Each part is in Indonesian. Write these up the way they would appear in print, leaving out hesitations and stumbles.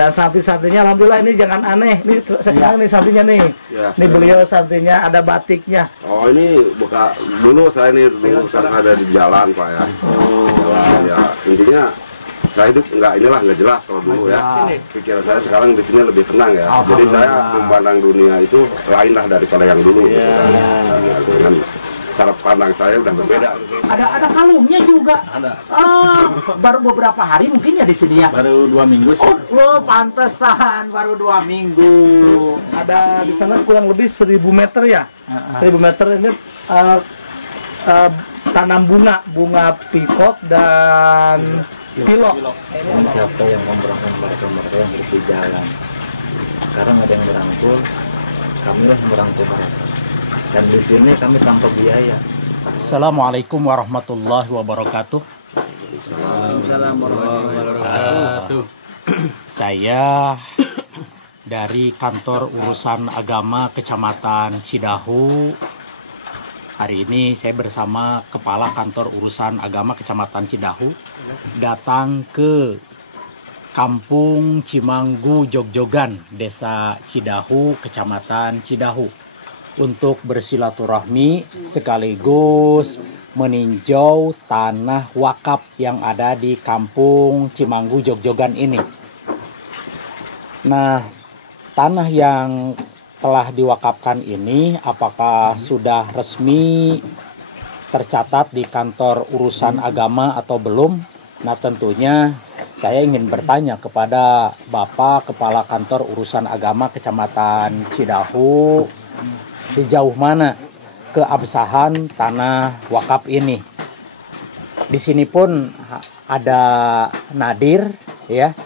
Dan santri-santrinya alhamdulillah ini jangan aneh. Ini sekarang nih santrinya nih. Ya, Ini beliau santrinya ada batiknya. Oh ini buka dulu saya ini dulu kan ada di jalan Pak ya. Jalan ya intinya saya hidup nggak jelas kalau dulu ya. Pikiran saya sekarang di sini lebih tenang ya. Jadi saya memandang dunia itu lain lah daripada yang dulu. Dengan cara pandang saya udah berbeda. Ada kalungnya juga. Ada. Baru beberapa hari mungkin ya di sini ya. Baru 2 minggu sih. Oh, pantesan baru 2 minggu. Ada di sana kurang lebih 1000 meter ya. 1000 meter ini tanam bunga pikok dan pilok. Siapa yang memberangkatkan mereka yang hidup di jalan. Sekarang ada yang merangkul, kamilah merangkul mereka. Dan di sini kami tanpa biaya. Assalamualaikum warahmatullahi wabarakatuh. Waalaikumsalam warahmatullahi wabarakatuh. Saya dari kantor urusan agama Kecamatan Cidahu. Hari ini saya bersama Kepala Kantor Urusan Agama Kecamatan Cidahu datang ke Kampung Cimanggu Jogjogan, Desa Cidahu, Kecamatan Cidahu untuk bersilaturahmi sekaligus meninjau tanah wakaf yang ada di Kampung Cimanggu Jogjogan ini. Nah, tanah yang telah diwakafkan ini apakah sudah resmi tercatat di kantor urusan agama atau belum? Nah, tentunya saya ingin bertanya kepada Bapak Kepala Kantor Urusan Agama Kecamatan Cidahu, sejauh mana keabsahan tanah wakaf ini. Di sini pun ada nadir ya.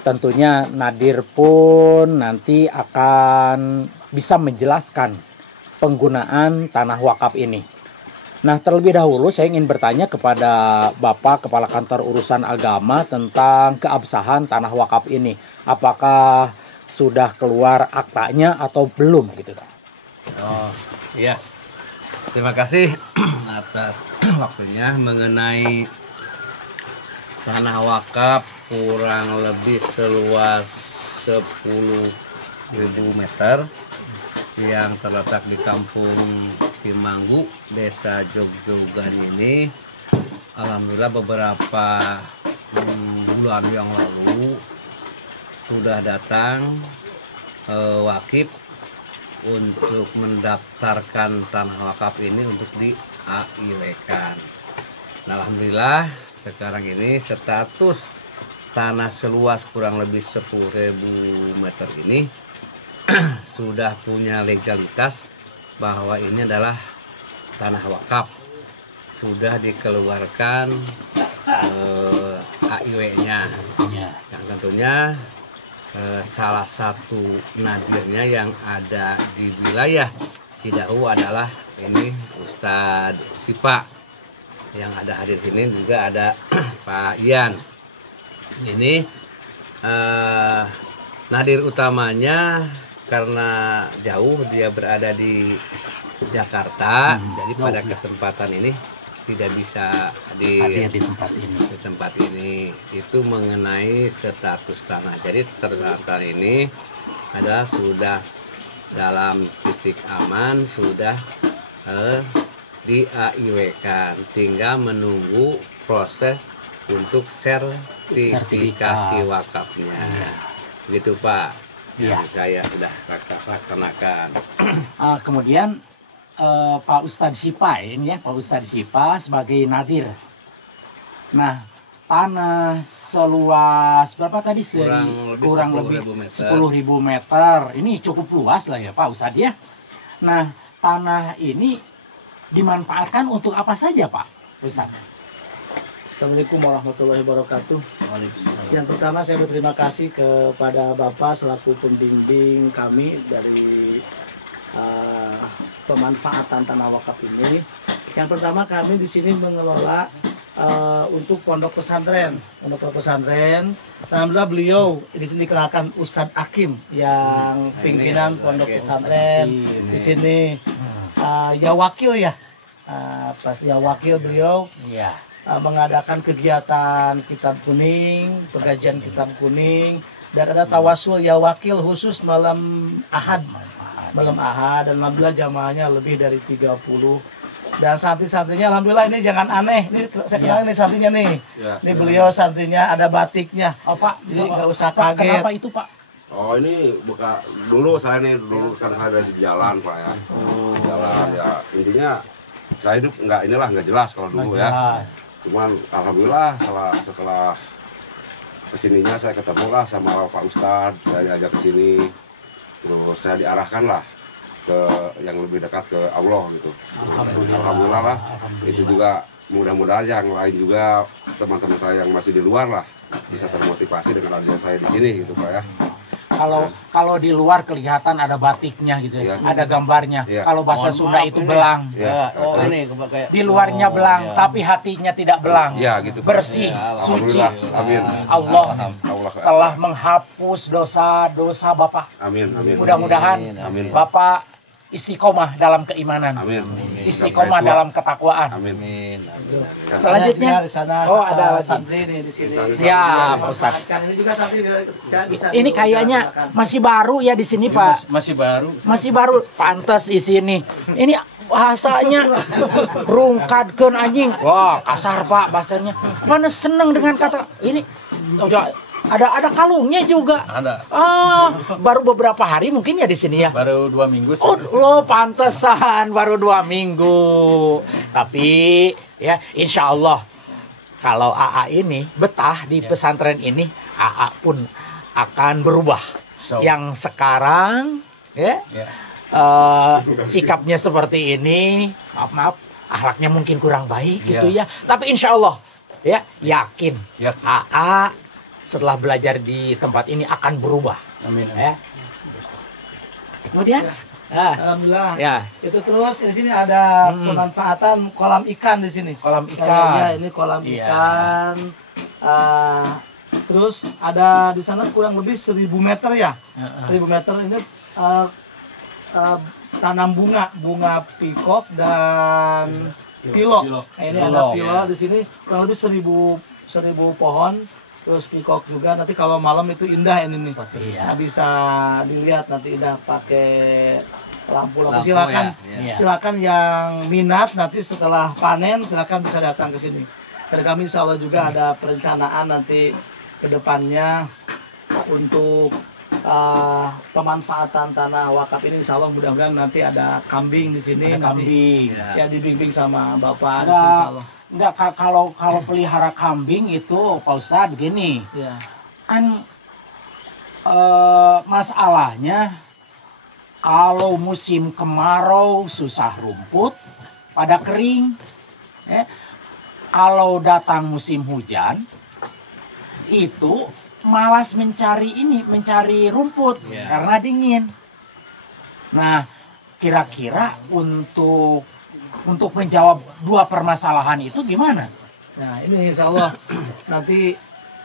Tentunya nadir pun nanti akan bisa menjelaskan penggunaan tanah wakaf ini. Nah, terlebih dahulu saya ingin bertanya kepada Bapak Kepala Kantor Urusan Agama tentang keabsahan tanah wakaf ini. Apakah sudah keluar aktanya atau belum gitu, Dok? Oh, iya. Terima kasih atas waktunya mengenai tanah wakaf kurang lebih seluas 10.000 meter yang terletak di Kampung Cimanggu, Desa Jogjogan ini. Alhamdulillah beberapa bulan yang lalu sudah datang wakif untuk mendaftarkan tanah wakaf ini untuk di AIW-kan. Nah, alhamdulillah sekarang ini status tanah seluas kurang lebih 10.000 meter ini sudah punya legalitas bahwa ini adalah tanah wakaf. Sudah dikeluarkan AIW-nya. Yang tentunya salah satu nadirnya yang ada di wilayah Cidahu adalah ini Ustadz Sipa. Yang ada hadir sini juga ada Pak Ian. Ini nadir utamanya karena jauh dia berada di Jakarta, jadi pada kesempatan ini tidak bisa hadir di tempat ini. Di tempat ini itu mengenai status tanah. Jadi status ini adalah sudah dalam titik aman, sudah di AIW-kan, tinggal menunggu proses untuk sertifikasi wakafnya. Gitu Pak. Yang saya sudah laksanakan. Kemudian Pak Ustadz Sipa ini ya, Pak Ustadz Sipa sebagai nadir. Nah, tanah seluas berapa tadi? Kurang lebih 10.000 meter. Ini cukup luas lah ya Pak Ustadz ya. Nah, tanah ini dimanfaatkan untuk apa saja Pak Ustadz? Assalamualaikum warahmatullahi wabarakatuh. Yang pertama saya berterima kasih kepada Bapak selaku pembimbing kami dari pemanfaatan tanah wakaf ini. Yang pertama kami di sini mengelola untuk pondok pesantren. Alhamdulillah beliau di sini dikenalkan Ustadz Hakim yang pimpinan pondok pesantren di sini. Ya wakil ya, pas ya wakil beliau. Mengadakan kegiatan kitab kuning, pengajian kitab kuning, Dan ada tawasul ya wakil khusus malam Ahad. Malam Ahad, dan alhamdulillah jamaahnya lebih dari 30. Dan santri-santrinya alhamdulillah ini jangan aneh. Ini saya kenalin nih santrinya nih. Ini beliau santrinya ada batiknya. Oh Pak, Jadi nggak usah Pak, kaget. kenapa itu Pak? Oh ini dulu saya kan saya ada di jalan Pak ya. Jalan ya intinya saya hidup nggak jelas kalau dulu ya. Cuman alhamdulillah setelah kesininya saya ketemu lah sama Pak Ustadz, saya diajak ke sini, terus saya diarahkan lah ke yang lebih dekat ke Allah gitu. Alhamdulillah lah. Itu juga mudah-mudahan yang lain juga teman-teman saya yang masih di luar lah bisa termotivasi dengan adanya saya di sini gitu Pak ya. Kalau di luar kelihatan ada batiknya gitu ya, ada gambarnya. Kalau bahasa Sunda itu belang. Ini kayak Di luarnya belang, tapi hatinya tidak belang. Ya gitu. Pak. Bersih, suci. Amin. Allah telah menghapus dosa-dosa Bapak. Amin. Mudah-mudahan Amin. Bapak istiqomah dalam keimanan, Amin. istiqomah dalam ketakwaan. Amin. Selanjutnya, di sana ada lagi. santri nih di sini. Ya, Pak Ustadz. Ini juga santri bisa Ini kayaknya masih baru ya di sini Pak. Masih baru. Masih baru, pantas di sini. Ini bahasanya rungkadkeun anjing. Wah, kasar Pak bahasanya. Mana seneng dengan kata ini. Ada kalungnya juga. Ada. Baru beberapa hari mungkin ya di sini ya. Baru 2 minggu sih. Oh, pantesan baru 2 minggu. Tapi ya insya Allah kalau AA ini betah di pesantren ini, AA pun akan berubah. Yang sekarang ya. Sikapnya seperti ini, maaf, akhlaknya mungkin kurang baik gitu ya. Tapi insya Allah ya yakin AA setelah belajar di tempat ini akan berubah. Amin. Ya. Kemudian, alhamdulillah. ya Itu terus di sini ada pemanfaatan kolam ikan di sini. kolam ikan. Ya, ini kolam ikan. Terus ada di sana kurang lebih 1000 meter ya. 1000 meter ini tanam bunga pikok dan pilok. Nah, ini ada pilok di sini kurang lebih 1000 pohon. Terus pikok juga, nanti kalau malam itu indah ini nih. Nah, bisa dilihat nanti indah pakai lampu. Silakan, silakan yang minat nanti setelah panen silakan bisa datang ke sini. Dan kami insya Allah juga ada perencanaan nanti ke depannya untuk pemanfaatan tanah wakaf ini. Insya Allah mudah-mudahan nanti ada kambing di sini. Nanti ya dibimbing sama Bapak di sini, insya Allah. Enggak, kalau pelihara kambing itu Pak Ustadz begini, kan masalahnya kalau musim kemarau susah rumput pada kering, kalau datang musim hujan itu malas mencari rumput karena dingin. Nah, kira-kira untuk menjawab 2 permasalahan itu gimana? Nah, ini insya Allah nanti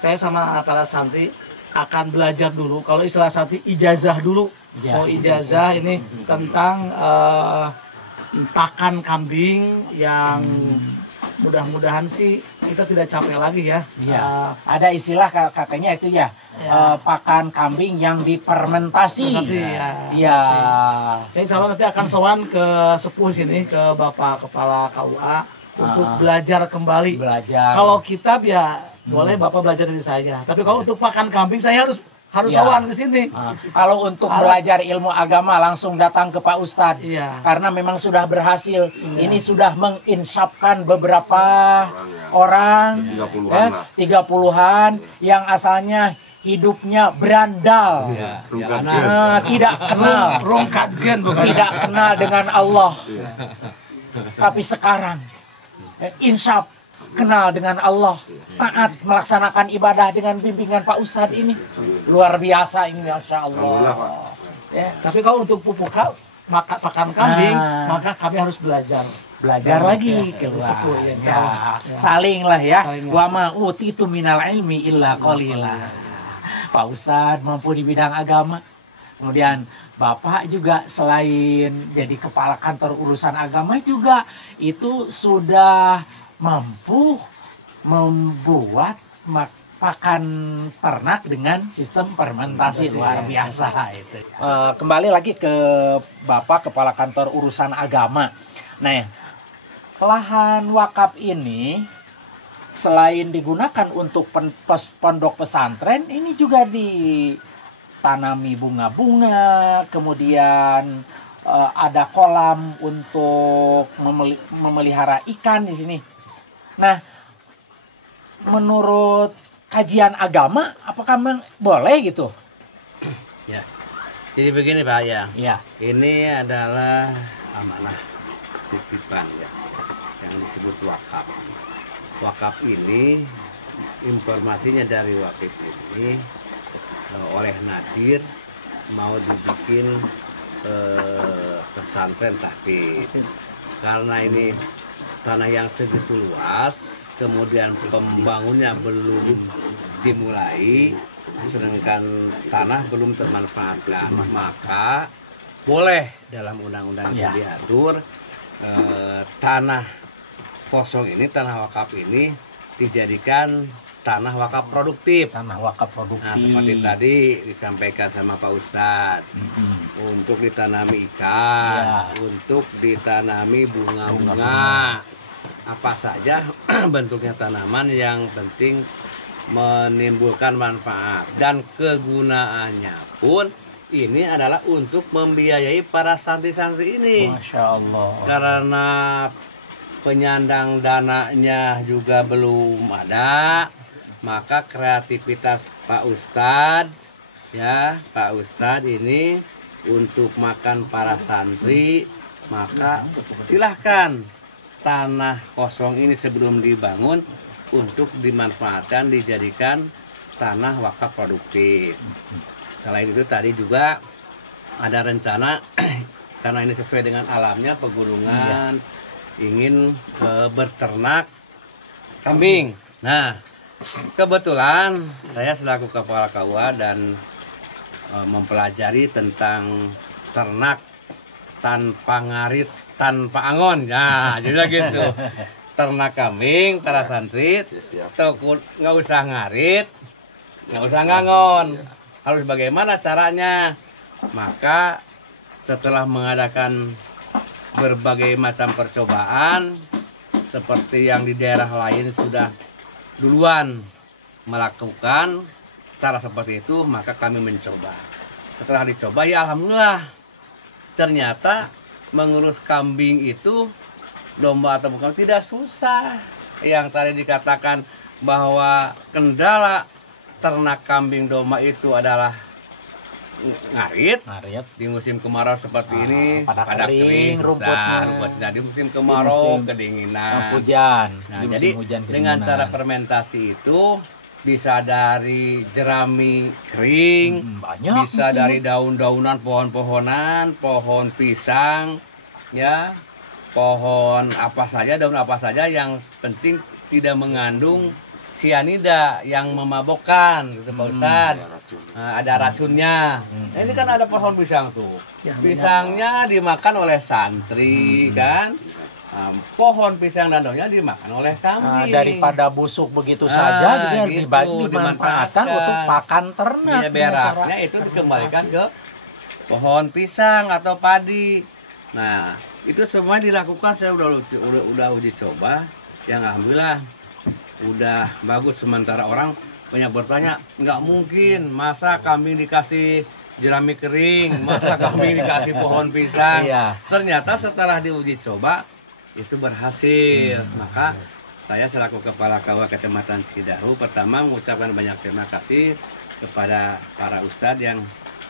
saya sama para santri akan belajar dulu. Kalau istilah santri ijazah dulu. Ijazah ini tentang pakan kambing yang mudah-mudahan sih kita tidak capek lagi ya. Ada istilah katanya itu pakan kambing yang difermentasi. Saya insya Allah nanti akan sowan ke sepuh sini, ke Bapak Kepala KUA untuk belajar kembali. Kalau kitab ya boleh Bapak belajar dari saya. Tapi kalau untuk pakan kambing saya harus sowan ke sini. Kalau untuk belajar ilmu agama langsung datang ke Pak Ustadz. Karena memang sudah berhasil. Ini sudah menginsapkan beberapa orang 30-an yang asalnya hidupnya berandal. Tidak kenal. Tidak kenal dengan Allah. Tapi sekarang insaf kenal dengan Allah, taat melaksanakan ibadah dengan bimbingan Pak Ustadz ini. Luar biasa ini, Masya Allah. Tapi kalau untuk pupuk pakan kambing, maka kami harus belajar lagi keluar. Saling lah ya. Wa ma utitu minal ilmi illa qalila. Pak Ustadz mampu di bidang agama. Kemudian Bapak juga selain jadi kepala kantor urusan agama juga itu sudah mampu membuat pakan ternak dengan sistem fermentasi luar biasa itu. Kembali lagi ke Bapak Kepala Kantor Urusan Agama. Nah, lahan wakaf ini selain digunakan untuk pondok pesantren, ini juga ditanami bunga-bunga, kemudian ada kolam untuk memelihara ikan di sini. Nah, menurut kajian agama, apakah boleh gitu? Ya, jadi begini Pak ya. Ya. Ini adalah amanah titipan ya, yang disebut wakaf. Wakaf ini informasinya dari wakaf ini oleh Nadir mau dibikin pesantren tahfiz. Karena ini tanah yang segitu luas, kemudian pembangunnya belum dimulai, sedangkan tanah belum termanfaatkan, maka boleh dalam undang-undang itu diatur tanah kosong ini, tanah wakaf ini dijadikan tanah wakaf produktif. Tanah wakaf produktif. Nah, seperti tadi disampaikan sama Pak Ustadz, untuk ditanami ikan, untuk ditanami bunga-bunga, apa saja bentuknya tanaman yang penting menimbulkan manfaat, dan kegunaannya pun ini adalah untuk membiayai para santri-santri ini. Masya Allah. Karena penyandang dananya juga belum ada, maka kreativitas Pak Ustadz ya, Pak Ustadz ini untuk makan para santri, maka silahkan tanah kosong ini sebelum dibangun untuk dimanfaatkan, dijadikan tanah wakaf produktif. Selain itu tadi juga ada rencana karena ini sesuai dengan alamnya pegunungan, ingin berternak kambing. Nah, kebetulan saya selaku kepala KUA dan mempelajari tentang ternak tanpa ngarit, tanpa angon. Nah, jadi gitu. Ternak kambing, para santri, nggak usah ngarit, nggak usah ngangon. Harus bagaimana caranya? Maka setelah mengadakan berbagai macam percobaan, seperti yang di daerah lain sudah duluan melakukan cara seperti itu, maka kami mencoba. Setelah dicoba, ya alhamdulillah, ternyata mengurus kambing itu, domba atau bukan, tidak susah. Yang tadi dikatakan bahwa kendala ternak kambing domba itu adalah ngarit. Di musim kemarau seperti ini pada kering rumputnya. Di musim kemarau kedinginan, hujan. Nah, jadi hujan, dengan cara fermentasi itu bisa dari jerami kering, bisa dari daun-daunan, pohon-pohonan, pohon pisang, ya, pohon apa saja, daun apa saja, yang penting tidak mengandung sianida yang memabokkan, gitu Pak Ustadz. Nah, ada racunnya. Nah, ini kan ada pohon pisang tuh. Pisangnya dimakan oleh santri, kan? Nah, pohon pisang dan daunnya dimakan oleh kambing. Daripada busuk begitu saja, gitu, dimanfaatkan untuk pakan ternak. Ya, beraknya itu dikembalikan ke pohon pisang atau padi. Nah, itu semua dilakukan, saya udah uji coba, yang alhamdulillah udah bagus. Sementara orang banyak bertanya, nggak mungkin, masa kambing dikasih jerami kering, masa kambing dikasih pohon pisang. Ternyata setelah diuji coba itu berhasil. Maka saya selaku Kepala KUA Kecamatan Cidahu pertama mengucapkan banyak terima kasih kepada para ustadz yang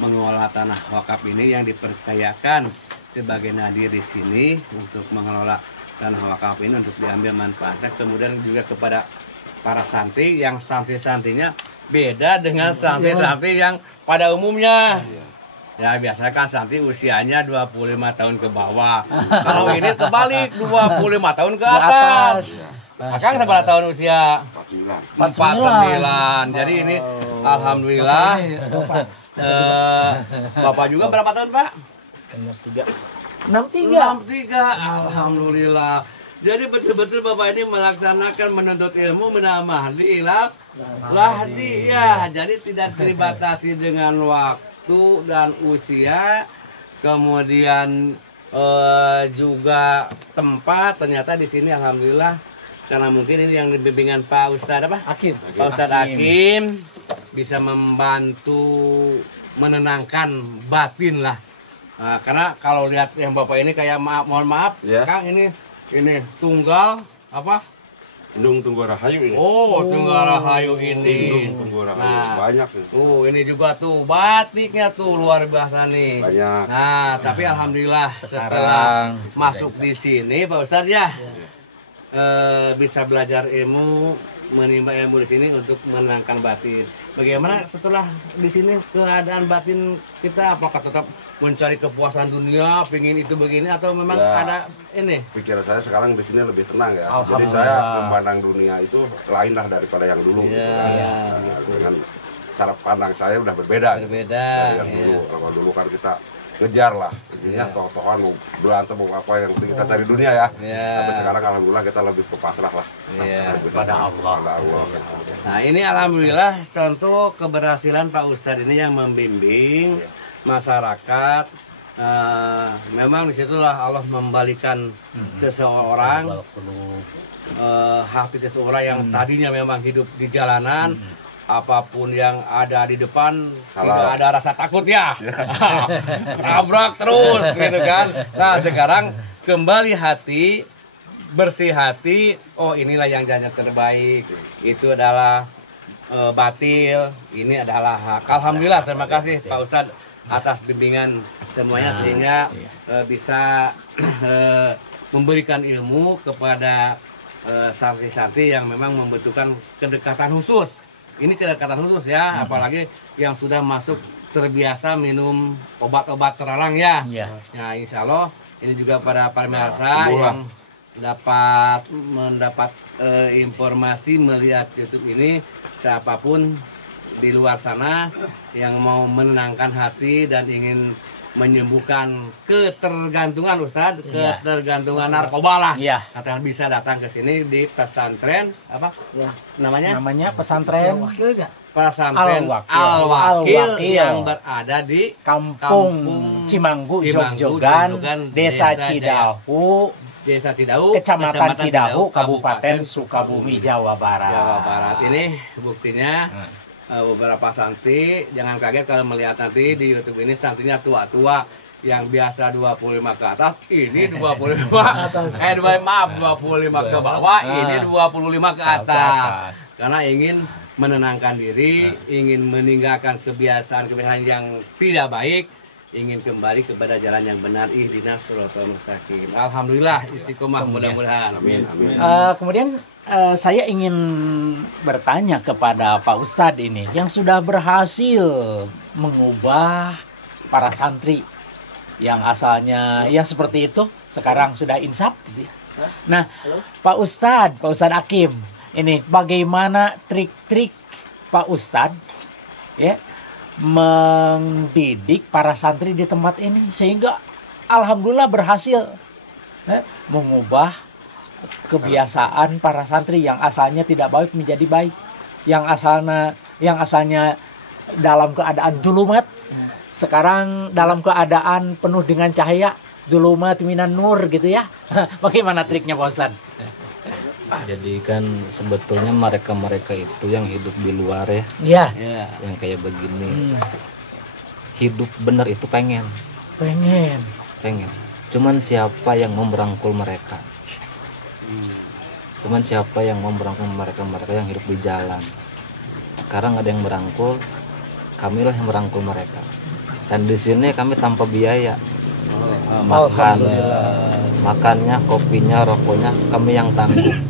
mengelola tanah wakaf ini, yang dipercayakan sebagai nadir di sini untuk mengelola tanah wakaf ini untuk diambil manfaatnya. Kemudian juga kepada para santri, yang santri-santrinya beda dengan santri-santri yang pada umumnya. Ya, biasanya kan santri usianya 25 tahun ke bawah. Kalau ini kebalik, 25 tahun ke atas. Akang berapa tahun usia? 49. Jadi ini alhamdulillah. Bapak juga berapa tahun, Pak? 63. Alhamdulillah. Jadi betul-betul Bapak ini melaksanakan menuntut ilmu menambah lahdi ya. Jadi tidak dibatasi dengan waktu dan usia, kemudian juga tempat. Ternyata di sini alhamdulillah karena mungkin ini yang bimbingan Pak Ustadz apa? Akim. Pak Ustadz Hakim bisa membantu menenangkan batin lah. Nah, karena kalau lihat yang Bapak ini kayak mohon maaf, Ya. Kang ini tunggal apa? Indung Tunggu Rahayu ini. Oh, tunggal rahayu ini. Indung Tunggu Rahayu Nah, banyak nih. ini juga tuh batiknya tuh luar biasa nih. Banyak. Nah, tapi alhamdulillah setelah masuk di sini Pak Ustadz ya, bisa belajar ilmu, menimba ilmu di sini untuk menenangkan batin. Bagaimana setelah di sini keadaan batin kita? Apakah tetap mencari kepuasan dunia, pingin itu begini, atau memang Ya. ada ini? Pikiran saya sekarang di sini lebih tenang ya. Jadi Alhamdulillah. saya memandang dunia itu lain lah daripada yang dulu. gitu kan. Iya, Nah, dengan cara pandang saya udah berbeda. gitu. Berbeda. Dari yang Ya. dulu. Kalau dulu kan kita ngejar lah. Intinya toh-tohan mau berantem mau apa yang penting kita cari dunia ya. Iya. Tapi sekarang alhamdulillah kita lebih ke pasrah lah. Iya. Kepada Allah. Kepada Allah. Nah ini alhamdulillah contoh keberhasilan Pak Ustadz ini yang membimbing masyarakat. Memang disitulah Allah membalikan seseorang hati seseorang yang tadinya memang hidup di jalanan, apapun yang ada di depan tidak ada rasa takut ya, tabrak terus gitu kan. Nah sekarang kembali hati, bersih hati, oh inilah yang jalan terbaik, itu adalah batil, ini adalah hak. Alhamdulillah, terima kasih Pak Ustadz atas bimbingan semuanya sehingga bisa memberikan ilmu kepada santri-santri yang memang membutuhkan kedekatan khusus. Ini kedekatan khusus ya, apalagi yang sudah masuk terbiasa minum obat-obat terlarang ya. Iya. Nah, insya Allah ini juga pada pemirsa yang mendapat informasi melihat YouTube ini, siapapun di luar sana yang mau menenangkan hati dan ingin menyembuhkan ketergantungan Ustadz, Iya. ketergantungan narkoba lah. Iya. Katanya bisa datang ke sini di pesantren apa? Ya. Namanya? Namanya pesantren Wakil nggak? Pesantren Al-Wakil. Al-Wakil Al-Wakil. yang berada di Kampung Cimanggu, Jogjogan, Desa Cidahu, Desa Cidahu, Kecamatan Cidahu, Kabupaten Sukabumi, Jawa Barat. Jawa Barat. Ini buktinya beberapa santri, jangan kaget kalau melihat nanti di YouTube ini santrinya tua-tua yang biasa 25 ke atas, ini 25 25 ke bawah, ini 25 ke atas. Karena ingin menenangkan diri, ingin meninggalkan kebiasaan-kebiasaan yang tidak baik, ingin kembali kepada jalan yang benar, ihdinas shiratal mustaqim. Alhamdulillah istiqomah mudah-mudahan. Amin. Amin. Kemudian saya ingin bertanya kepada Pak Ustadz ini yang sudah berhasil mengubah para santri yang asalnya ya seperti itu sekarang sudah insaf. Nah, Pak Ustadz Hakim, ini bagaimana trik-trik Pak Ustadz ya mendidik para santri di tempat ini sehingga alhamdulillah berhasil mengubah kebiasaan para santri yang asalnya tidak baik menjadi baik, yang asalnya dalam keadaan dulumat sekarang dalam keadaan penuh dengan cahaya, dulumat minan nur gitu ya. Bagaimana triknya Pak Ustadz? Jadi kan sebetulnya mereka-mereka itu yang hidup di luar ya, Iya, Ya. yang kayak begini, hidup bener itu pengen. Cuman siapa yang mau merangkul mereka? Siapa yang mau merangkul mereka yang hidup di jalan? Sekarang ada yang merangkul, kamilah yang merangkul mereka. Dan di sini kami tanpa biaya. Makannya, kopinya, rokoknya kami yang tanggung.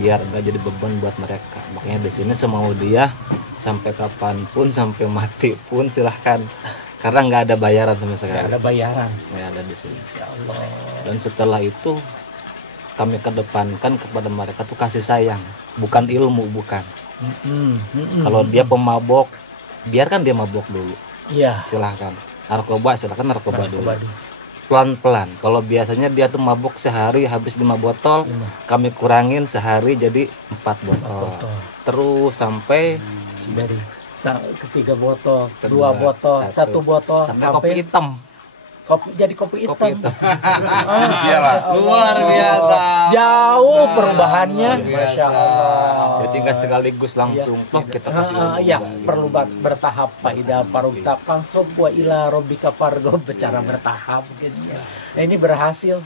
Biar nggak jadi beban buat mereka. Makanya di sini semau dia sampai kapanpun, sampai mati pun silahkan. Karena nggak ada bayaran sama sekali. ada bayaran. Nggak ada di sini. Dan setelah itu kami kedepankan kepada mereka tuh kasih sayang, bukan ilmu, bukan. Kalau dia pemabok, biarkan dia mabok dulu, Iya. silahkan. Narkoba, silahkan narkoba dulu. pelan-pelan. Kalau biasanya dia tuh mabuk sehari habis 5 botol, kami kurangin sehari jadi 4 botol. Terus sampai Dari ketiga botol, Kedua, 2 botol, 1 botol sampai kopi hitam. jadi kopi hitam. Kopi hitam. Iyalah. Luar biasa. Jauh perubahannya. Luar biasa. Masya Allah. Jadi nggak sekaligus langsung toh kita kasih ilmu Iya, juga. perlu bertahap Pak Ida Parugta Pangsop wa ila Robbika Fargo secara bertahap gitu ya. Nah, ini berhasil.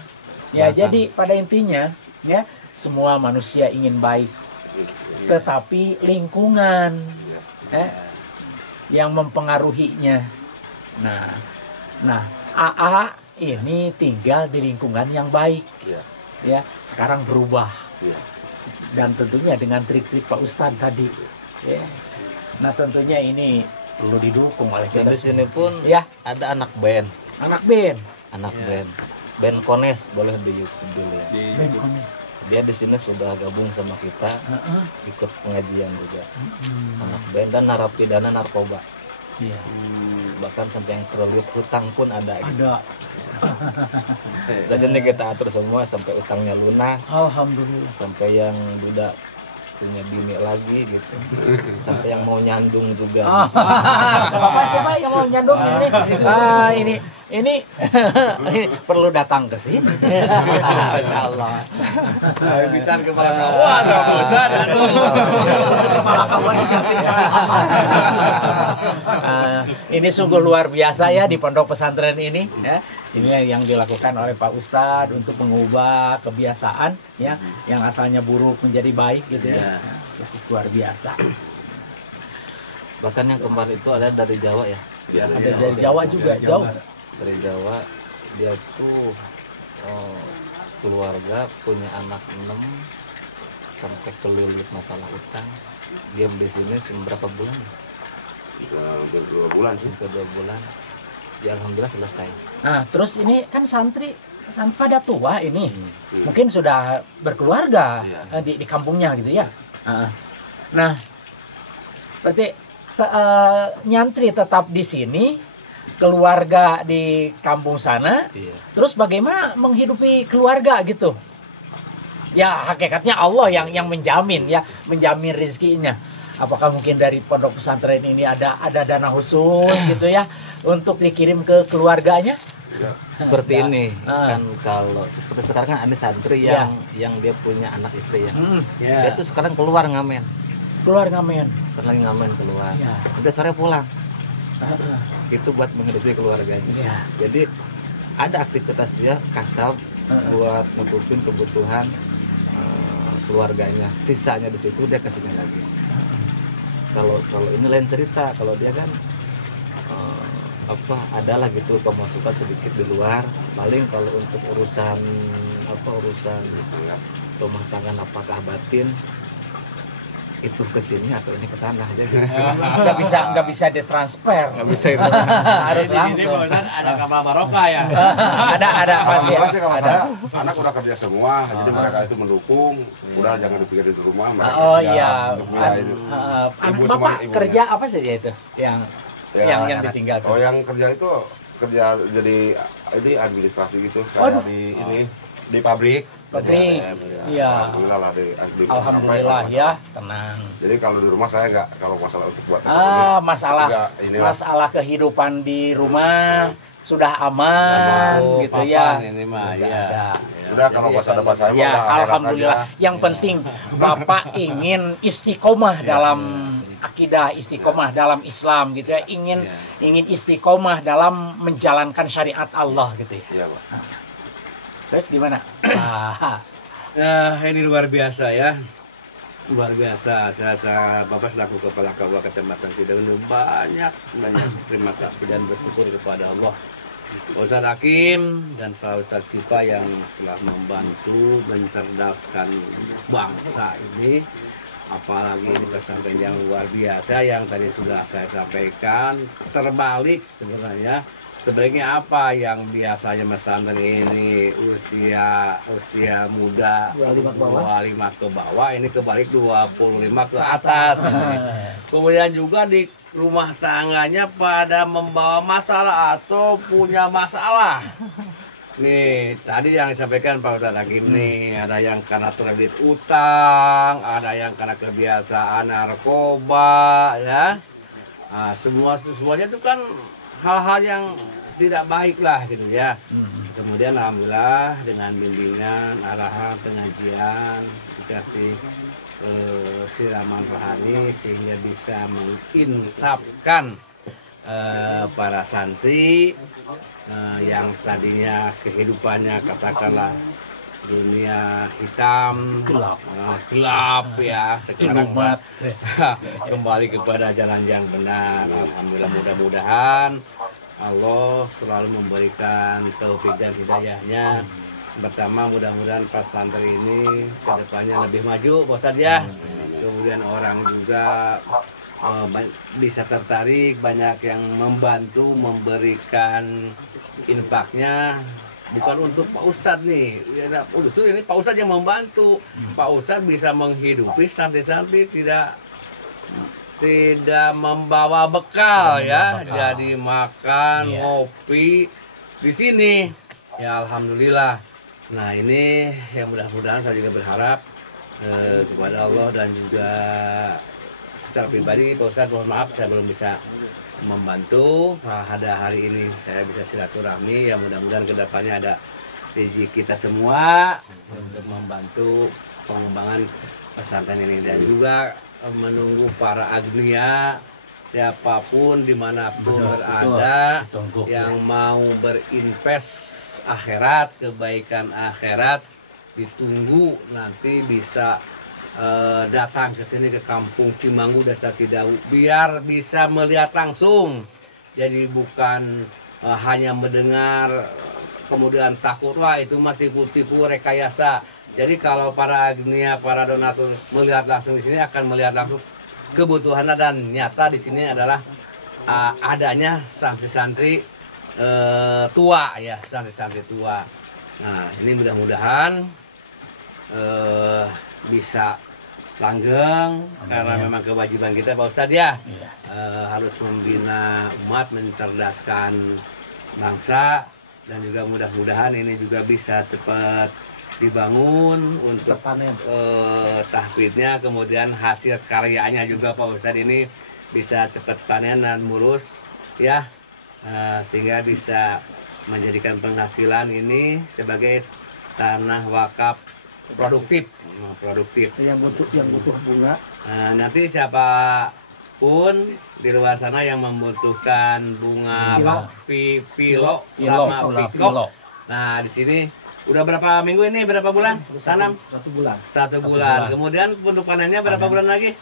Ya, jadi pada intinya ya semua manusia ingin baik. Tetapi lingkungan yang mempengaruhinya. Nah, AA ini tinggal di lingkungan yang baik. Ya, sekarang berubah. Dan tentunya dengan trik-trik Pak Ustadz tadi. Ya. Nah, tentunya ini perlu didukung oleh Dan kita di sini semua. pun Ya, ada anak band, anak band. band Kones, boleh di YouTube dulu ya. Band komis. Dia di sini sudah gabung sama kita, Heeh. ikut pengajian juga. Anak band dan narapidana narkoba. Iya. Bahkan sampai yang terlilit hutang pun ada. Ada. Di sini kita atur semua sampai utangnya lunas, Alhamdulillah. sampai yang tidak punya bini lagi gitu, sampai yang mau nyandung juga Ah, bisa. Bapak siapa yang mau nyandung ini? Ini perlu datang ke sini. Masya Allah. Ayo bitar kepala kawan, Ramadan, aduh. Kepala kawan disiapin sama aman. Ini sungguh luar biasa ya di pondok pesantren ini ya. Ini yang dilakukan oleh Pak Ustadz untuk mengubah kebiasaan ya yang asalnya buruk menjadi baik gitu ya. Cukup luar biasa. Bahkan yang kemarin itu ada dari Jawa ya, Ada dari Jawa juga jauh. dari Jawa. Dia tuh keluarga punya anak 6 sampai kelilit masalah utang. Dia di sini cuma berapa bulan? Udah 2 bulan sih. Sampai 2 bulan. Ya alhamdulillah selesai. Nah, terus ini kan santri pada tua ini. Mungkin sudah berkeluarga di kampungnya gitu ya. Nah, berarti nyantri tetap di sini, keluarga di kampung sana. Iya. Terus bagaimana menghidupi keluarga gitu? Ya, hakikatnya Allah yang menjamin ya, menjamin rezekinya. Apakah mungkin dari pondok pesantren ini ada dana khusus gitu ya untuk dikirim ke keluarganya? Seperti Ya. ini Ah. kan, kalau seperti sekarang kan ada santri Ya. yang dia punya anak istri ya. Ya. Dia tuh sekarang keluar ngamen. Keluar ngamen. Sekarang lagi ngamen keluar. Ya. Nanti sore pulang. Itu buat menghidupi keluarganya. Ya. Jadi ada aktivitas dia kasab buat nutupin kebutuhan keluarganya. Sisanya di situ dia kesini lagi. Kalau ini lain cerita. Kalau dia kan adalah gitu pemasukan sedikit di luar. Paling kalau untuk urusan rumah tangga apakah batin itu ke sini atau ini ke sana aja gitu. Nggak bisa ditransfer. Nggak bisa itu. Harus Di sini langsung. Pak Ustadz, ada kapal barokah ya. ada pasti ya. Alhamdulillah sih kalau saya anak udah kerja semua, jadi mereka itu mendukung. Udah jangan dipikirin di rumah, mereka Oh siap iya. untuk biayain Anak ibu bapak sama ibunya. kerja apa saja itu yang Ya, yang ditinggalkan? Oh, yang kerja itu kerja jadi ini administrasi gitu, Waduh. kayak di di pabrik. Pabrik. Ya, Iya. Alhamdulillah lah di Alhamdulillah maskapai, ya, tenang. Jadi kalau di rumah saya nggak, kalau masalah untuk buat Masalah kehidupan di rumah sudah aman gitu ya. Papan ini mah Sudah ya. ada. udah kalau masa depan saya mah Ya, udah akhirat alhamdulillah. aja. Yang penting Bapak ingin istiqomah dalam akidah, istiqomah dalam Islam gitu ya. Ingin istiqomah dalam menjalankan syariat Allah gitu ya. Iya, Pak. Terus gimana? Nah, ini luar biasa ya. Luar biasa. Saya Bapak selaku kepala Kabupaten Kecamatan Cidaun banyak terima kasih dan bersyukur kepada Allah. Ustaz Hakim dan Pak Ustaz Sipa yang telah membantu mencerdaskan bangsa ini. Apalagi ini pesantren yang luar biasa yang tadi sudah saya sampaikan. Terbalik sebenarnya apa yang biasanya pesantren ini usia muda 25 ke bawah, ini kebalik 25 ke atas. Kemudian juga di rumah tangganya pada membawa masalah atau punya masalah. Nih, tadi yang disampaikan Pak Ustadz Hakim nih, ada yang karena terlilit utang, ada yang karena kebiasaan narkoba, ya. Nah, semuanya itu kan hal-hal yang tidak baik lah gitu ya. Kemudian alhamdulillah dengan bimbingan, arahan, pengajian, dikasih siraman rohani sehingga bisa menginsafkan para santri yang tadinya kehidupannya katakanlah dunia hitam gelap ya, sekarang kembali kepada jalan yang benar. Alhamdulillah, mudah-mudahan Allah selalu memberikan taufik dan hidayahnya. Pertama, mudah-mudahan pesantren ini kedepannya lebih maju, Pak Ustadz ya. Kemudian orang juga bisa tertarik, banyak yang membantu, memberikan infaknya. Bukan untuk Pak Ustadz nih, justru ini Pak Ustadz yang membantu. Pak Ustadz bisa menghidupi santri-santri tidak membawa bekal ya, jadi makan, ngopi di sini. Ya alhamdulillah. Nah ini yang mudah-mudahan saya juga berharap kepada Allah dan juga secara pribadi Pak Ustadz, mohon maaf saya belum bisa membantu pada hari ini. Saya bisa silaturahmi, ya mudah-mudahan kedepannya ada rezeki kita semua untuk membantu pengembangan pesantren ini, dan juga menunggu para agnia siapapun dimanapun berada yang mau berinvest akhirat, kebaikan akhirat, ditunggu nanti bisa datang ke sini ke Kampung Cimanggu Desa Cidahu biar bisa melihat langsung. Jadi bukan hanya mendengar kemudian takut, wah itu mah tipu-tipu rekayasa. Jadi kalau para agnia, para donatur melihat langsung di sini akan melihat langsung kebutuhan, dan nyata di sini adalah adanya santri-santri tua ya, santri-santri tua. Nah ini mudah-mudahan bisa langgeng, karena memang kewajiban kita Pak Ustadz ya, harus membina umat, mencerdaskan bangsa, dan juga mudah-mudahan ini juga bisa cepat dibangun untuk tahfidnya, kemudian hasil karyanya juga Pak Ustadz ini bisa cepat panen dan mulus ya, sehingga bisa menjadikan penghasilan ini sebagai tanah wakaf produktif. Yang butuh bunga. Nanti siapapun di luar sana yang membutuhkan bunga pilo sama pikok. Nah di sini udah berapa minggu ini, berapa bulan tanam? 1 bulan. 1 bulan. Kemudian untuk panennya berapa bulan lagi?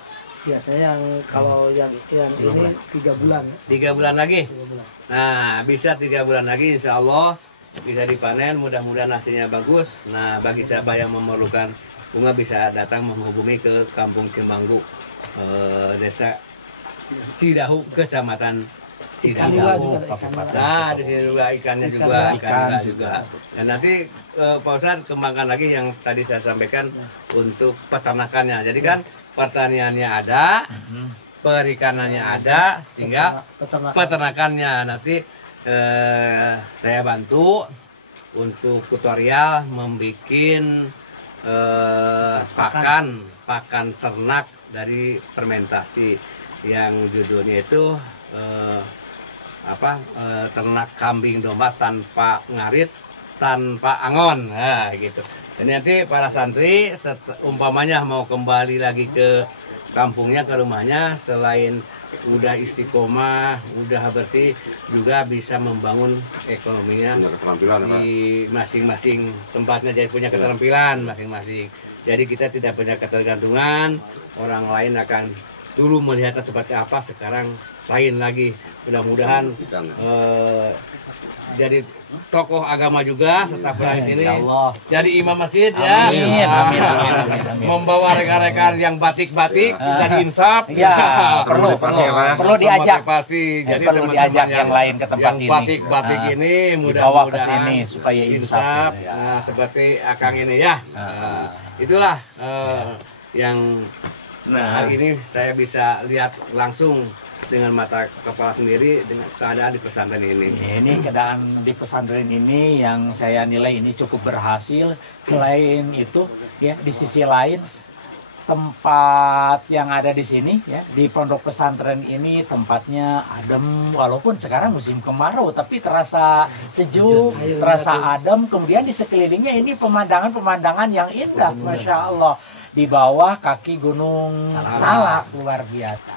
Biasanya yang kalau yang ini 3 bulan. 3 bulan lagi. 3 bulan. Nah bisa 3 bulan lagi insya Allah bisa dipanen, mudah-mudahan hasilnya bagus. Nah bagi siapa yang memerlukan bunga bisa datang menghubungi ke Kampung Cimanggu, Desa Cidahu, Kecamatan Cidahu. Nah di sini juga ikannya juga. Dan nanti Pak Ustadz kembangkan lagi yang tadi saya sampaikan untuk peternakannya. Jadi kan pertaniannya ada, perikanannya ada, tinggal peternakannya nanti saya bantu untuk tutorial membuat pakan ternak dari fermentasi yang judulnya itu ternak kambing domba tanpa ngarit, tanpa angon, nah gitu. Dan nanti para santri umpamanya mau kembali lagi ke kampungnya, ke rumahnya, selain udah istiqomah, udah bersih, juga bisa membangun ekonominya di masing-masing tempatnya, jadi punya keterampilan masing-masing. Jadi kita tidak punya ketergantungan, orang lain akan dulu melihatnya seperti apa, sekarang lain lagi. Mudah-mudahan jadi tokoh agama juga setelah pulang di sini, jadi imam masjid ya. Amin. Membawa rekan-rekan yang batik-batik jadi insaf. Ya, perlu diajak. Jadi perlu diajak yang lain ke tempat ini. Batik-batik ini mudah-mudahan supaya insaf. Nah, seperti Akang ini ya. Itulah yang hari ini saya bisa lihat langsung dengan mata kepala sendiri dengan keadaan di pesantren ini. Ini keadaan di pesantren ini yang saya nilai ini cukup berhasil. Selain itu, ya di sisi lain tempat yang ada di sini ya di pondok pesantren ini tempatnya adem walaupun sekarang musim kemarau tapi terasa sejuk, terasa adem. Kemudian di sekelilingnya ini pemandangan-pemandangan yang indah, masya Allah, di bawah kaki Gunung Salak, luar biasa.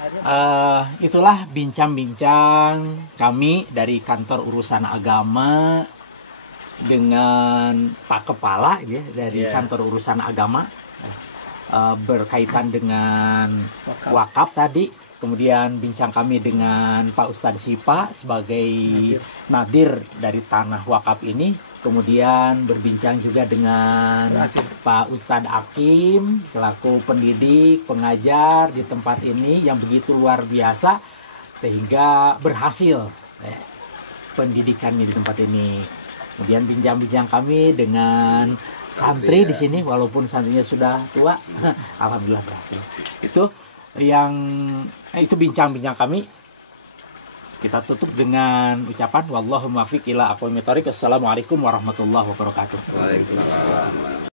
Itulah bincang-bincang kami dari kantor urusan agama dengan Pak Kepala ya dari kantor urusan agama. Berkaitan dengan wakaf tadi, kemudian bincang kami dengan Pak Ustadz Sipa sebagai nadir dari tanah wakaf ini, kemudian berbincang juga dengan Pak Ustadz Akim selaku pendidik, pengajar di tempat ini yang begitu luar biasa sehingga berhasil pendidikannya di tempat ini. Kemudian bincang-bincang kami dengan santri di sini walaupun santrinya sudah tua, alhamdulillah berhasil. Itu bincang-bincang kami. Kita tutup dengan ucapan wallahumma fiq ila aqwamit thoriq. Assalamualaikum warahmatullahi wabarakatuh. Waalaikumsalam.